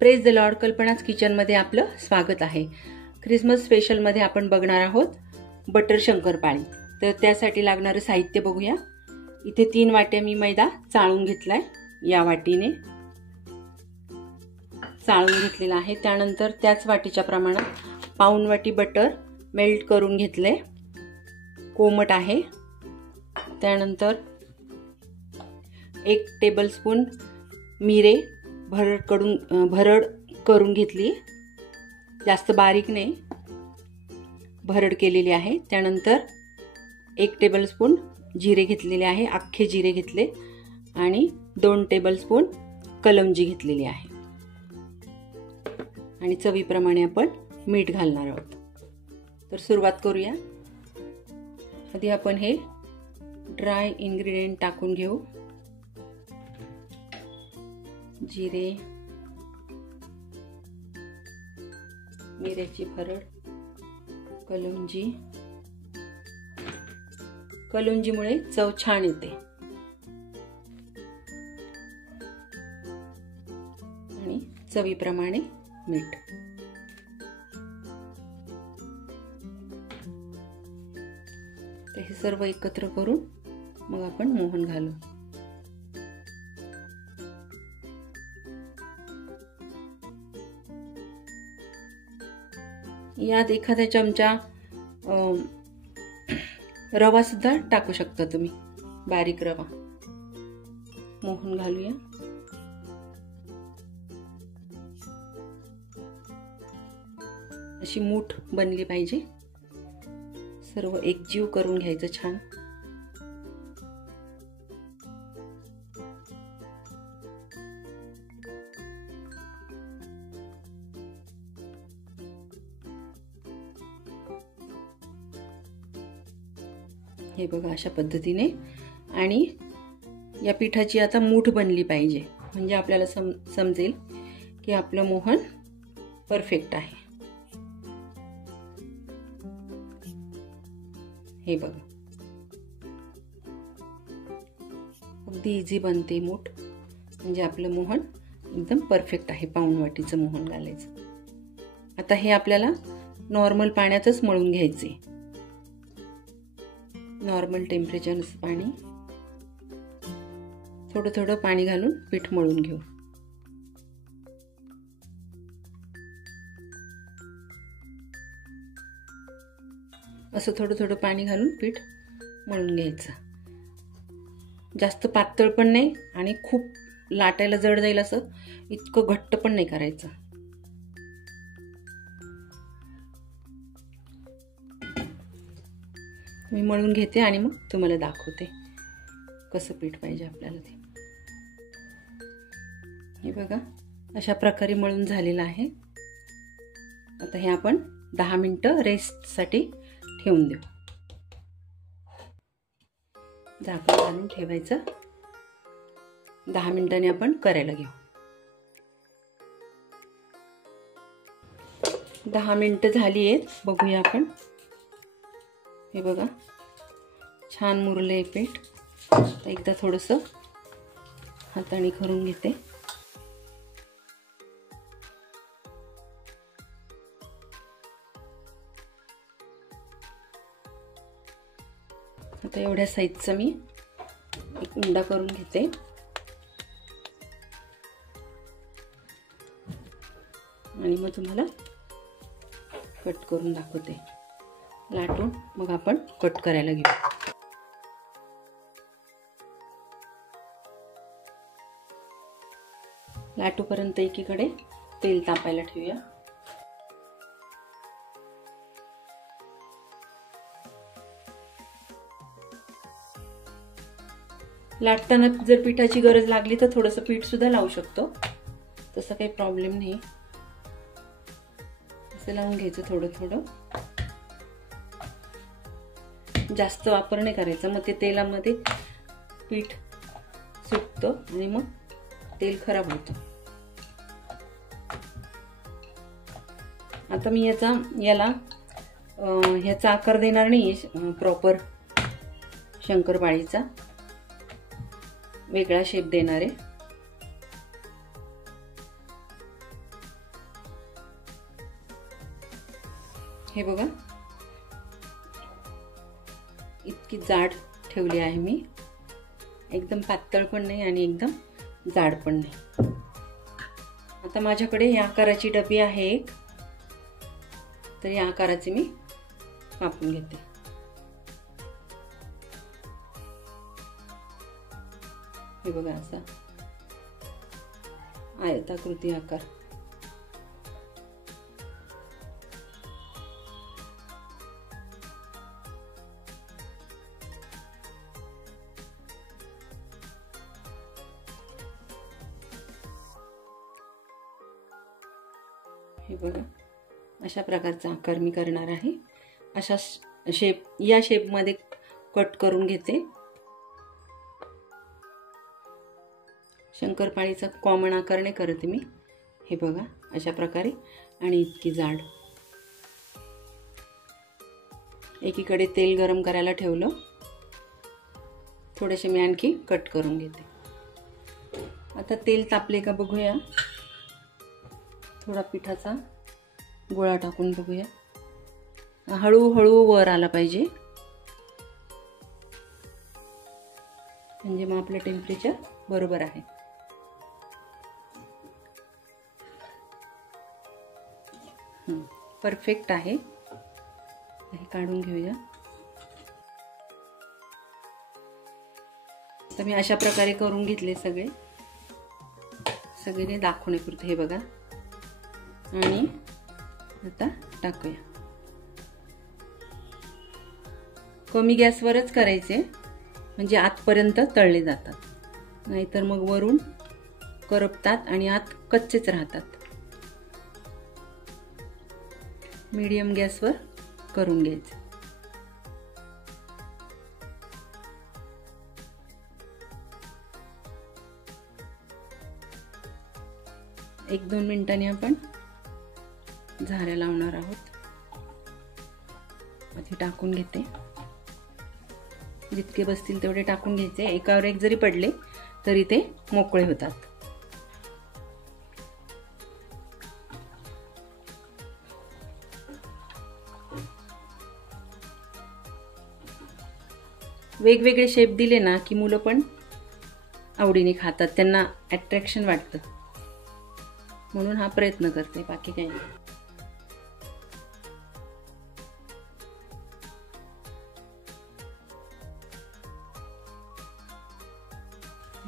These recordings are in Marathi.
प्रेज द लॉर्ड, कल्पनाच किचनमध्ये आपलं स्वागत आहे। ख्रिसमस स्पेशलमध्ये आपण बघणार आहोत बटर शंकरपाळी। तर त्यासाठी लागणारे साहित्य बघूया। इथे 3 वाट्या मी मैदा चाळून घेतलाय, या वाटीने चाळून घेतलेला आहे। त्यानंतर त्याच वाटीच्या प्रमाणात पाऊण वाटी बटर मेल्ट करून घेतले, कोमट आहे। त्यानंतर 1 टेबलस्पून मिरे भरड करून घेतली, जास्त बारीक नाही, भरड केलेली आहे। त्यानंतर 1 टेबलस्पून जिरे घेतलेले आहे, अख्खे जिरे घेतले आणि 2 टेबलस्पून कलौंजी घेतलेली आहे आणि चवीप्रमाणे आपण मीठ घालणार आहोत। तर सुरुवात करूया। आधी आपण हे ड्राय इंग्रेडिएंट टाकून घेऊ। जिरे, मिरची भरड, कलौंजीमुळे चव छान येते आणि चवीप्रमाणे मीठ। तर हे सर्व एकत्र करून मग आपण मोहन घालू। यात एखाद्या चमचा रवा सुद्धा टाकू शकता तुम्ही, बारीक रवा। मोहन घालूया। अशी मूठ बनली पाहिजे, सर्व एकजीव करून घ्यायचं छान। हे बघा अशा पद्धतीने। आणि या पिठाची आता मूठ बनली पाहिजे, म्हणजे आपल्याला समजेल की आपलं मोहन परफेक्ट आहे। हे बघा अगदी इझी बनते मूठ, म्हणजे आपलं मोहन एकदम परफेक्ट आहे। पाऊण वाटीचं मोहन घालायचं। आता हे आपल्याला नॉर्मल पाण्यातच मळून घ्यायचे, नॉर्मल टेम्परेचरचं पाणी। थोडं थोडं पाणी घालून पीठ मळून घेऊ। असं थोडं थोडं पाणी घालून पीठ मळून घ्यायचं। जास्त पातळ पण नाही आणि खूप लाटायला जड जाईल असं इतकं घट्ट पण नाही करायचं। मी मळून घेते आणि मग तुम्हाला दाखवते कसं पीठ पाहिजे आपल्याला ते। हे बघा अशा प्रकारे मळून झालेलं आहे। आता हे आपण 10 मिनिटं रेस्टसाठी ठेवून देऊ। झाकण घालून ठेवायचं। 10 मिनिटांनी आपण करायला घेऊ। 10 मिनिटं झाली आहेत, बघूया आपण। हे बघा छान मुरले पीठ। एकदा थोडंसं हाताने करून घेते। आता एवढ्या साईजचा मी एक उंडा करून घेते आणि मग तुम्हाला कट करून दाखवते, लाटून मग आपण कट करायला घेऊ। लाटूपर्यंत एकीकडे तेल तापायला ठेवूया। लाटताना जर पिठाची गरज लागली तर थोडंसं पीठ सुद्धा लावू शकतो, तसं काही प्रॉब्लेम नाही। असं लावून घ्यायचं थोडं थोडं, जास्त वापर नाही करायचा, मग ते तेलामध्ये पीठ सुटतं आणि मग तेल खराब होतं। आता मी याला आकार देणार नाही प्रॉपर शंकरपाळीचा, वेगळा शेप देणार आहे। हे बघा, इतकी जाड ठेवली आहे मी, एकदम पातळ पण नाही आणि एकदम जाड पण नाही. आता माझ्याकडे या आकाराची डबी आहे एक, तर या आकाराचे मी कापून घेते. हे बघा, असा आयताकृती आकार. हे बघा, अशा प्रकारचा आकार मी करणार आहे. अशा या शेपमध्ये कट करून घेते. शंकरपाळीचा कॉमन आकाराने करते मी. हे बघा, अशा प्रकारे आणि इतकी जाड. एकीकडे तेल गरम करायला ठेवलं, थोडेसे मी आणखी कट करून घेते. आता तेल तापले का बघूया. थोडा पिठाचा गोळा टाकून बघूया. हळूहळू वर आला पाहिजे, म्हणजे मग आपलं टेम्परेचर बरोबर आहे. परफेक्ट आहे. हे काढून घेऊया. तर मी अशा प्रकारे करून घेतले सगळे दाखवण्यापुरते. हे बघा, आणि आता टाकूया. कमी गॅसवरच करायचे, म्हणजे आतपर्यंत तळले जातात, नाहीतर मग वरून करपतात आणि आत कच्चेच राहतात. मीडियम गॅसवर करून घ्यायचे. एक 2 मिनिटांनी आपण झाऱ्या लावणार आहोत. आधी टाकून घेते. जितके बसतील तेवढे टाकून घ्यायचे. एकावर एक जरी पडले तरी ते मोकळे होतात. वेगवेगळे शेप दिले ना की मुलं पण आवडीने खातात, त्यांना अट्रॅक्शन वाटतं, म्हणून हा प्रयत्न करते, बाकी काही नाही.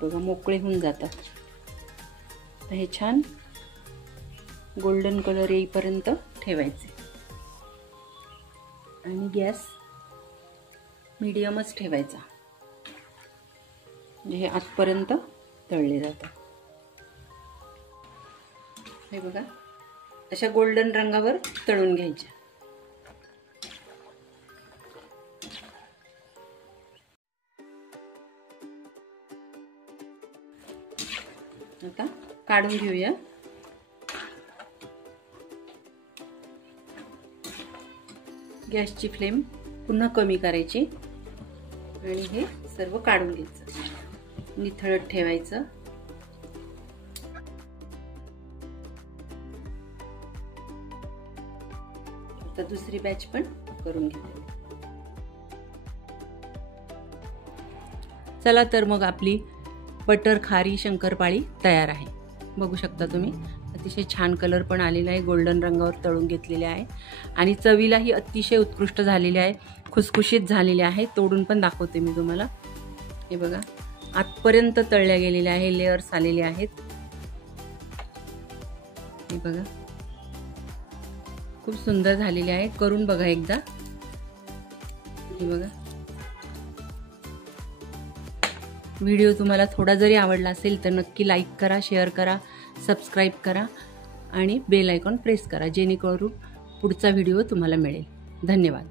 बघा, मोकळे होऊन जातात. तर हे छान गोल्डन कलर येईपर्यंत ठेवायचे आणि गॅस मीडियमच ठेवायचा, म्हणजे हे आतपर्यंत तळले जातात. हे बघा, अशा गोल्डन रंगावर तळून घ्यायचे. आता काढून घेऊया. गॅसची फ्लेम पुन्हा कमी करायची आणि हे सर्व काढून घ्यायचं, निथळत ठेवायचं. आता दुसरी बॅच पण करून घेते. चला तर मग आपली बटर खारी शंकरपाळी तयार आहे. बघू शकता तुम्ही, अतिशय छान कलर पण आलेला आहे, गोल्डन रंगावर तळून घेतलेले आहे आणि चवीलाही अतिशय उत्कृष्ट झालेली आहे, खुसखुशीत झालेले आहे. तोडून पण दाखवते मी तुम्हाला. हे बघा, आतपर्यंत तळल्या गेलेल्या आहे, लेयर्स आलेले आहेत. हे बघा, खूप सुंदर झालेले आहे. करून बघा एकदा. हे बघा, व्हिडिओ तुम्हाला थोडा जरी आवडला असेल तर नक्की लाईक करा, शेअर करा, सबस्क्राईब करा आणि बेल आयकॉन प्रेस करा, जेणेकरून पुढचा व्हिडिओ तुम्हाला मिळेल. धन्यवाद.